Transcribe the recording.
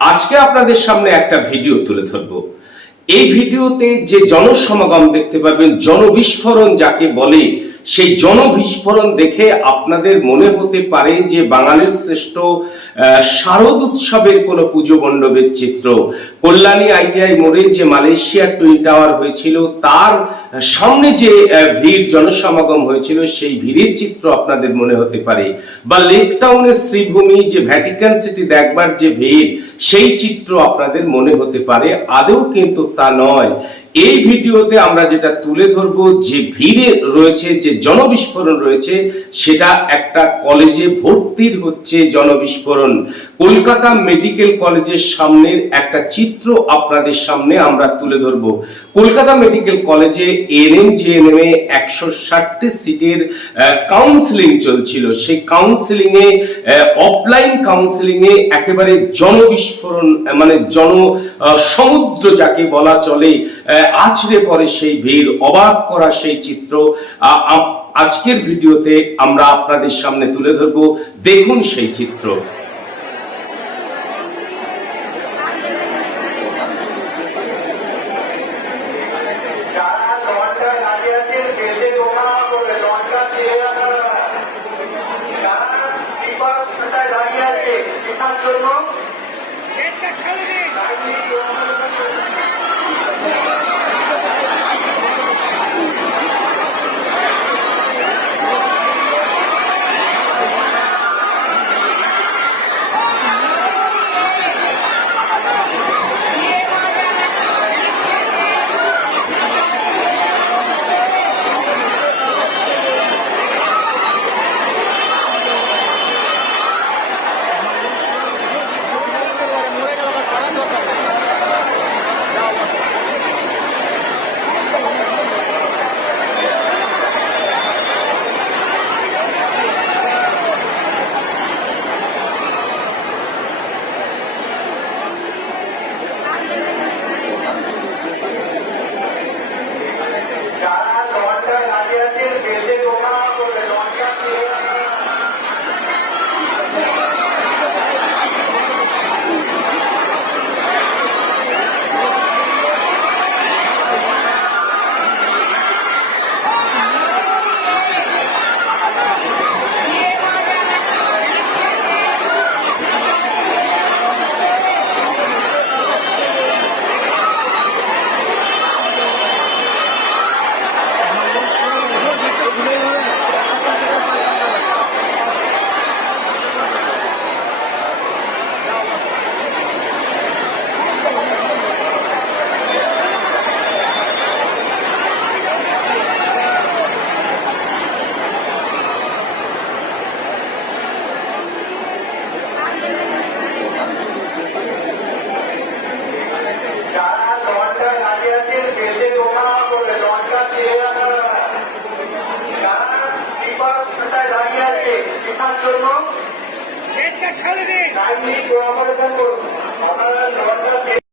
আজকে আপনাদের সামনে একটা ভিডিও তুলে ধরবো। এই ভিডিওতে যে জনসমাগম দেখতে পারবেন, জনবিস্ফোরণ যাকে বলে, সেই জনবিস্ফোরণ দেখে আপনাদের মনে হতে পারে যে বাঙালির শ্রেষ্ঠ শারদ উৎসবের কোনো পুজো মণ্ডপের চিত্র। কল্যাণী আইটিআই মোড়ে যে মালয়েশিয়ার টুইন টাওয়ার হয়েছিল, তার সামনে যে ভিড় জনসমাগম হয়েছিল, সেই ভিড়ের চিত্র আপনাদের মনে হতে পারে। বা লেক টাউনের শ্রীভূমি, যে ভ্যাটিকান সিটি দেখবার যে ভিড়, সেই চিত্র আপনাদের মনে হতে পারে। আদৌ কিন্তু তা নয়। এই ভিডিওতে আমরা যেটা তুলে ধরবো, যে ভিড়ে রয়েছে, যে জনবিস্ফোরণ রয়েছে, সেটা একটা কলেজে ভর্তির হচ্ছে জনবিস্ফোরণ। কলকাতা মেডিকেল কলেজের সামনের একটা চিত্র আপনাদের সামনে আমরা তুলে ধরবো। কলকাতা মেডিকেল কলেজে এএনএম জিএনএম এ 160টি সিটের কাউন্সিলিং চলছিল। সেই কাউন্সিলিং এ, অফলাইন কাউন্সিলিং এ একেবারে জনবিস্ফোরণ, মানে সমুদ্র যাকে বলা চলে, আছড়ে পড়ে সেই ভিড়। অবাক করা সেই চিত্র আজকের ভিডিওতে আমরা আপনাদের সামনে তুলে ধরবো। দেখুন সেই চিত্র। জন্য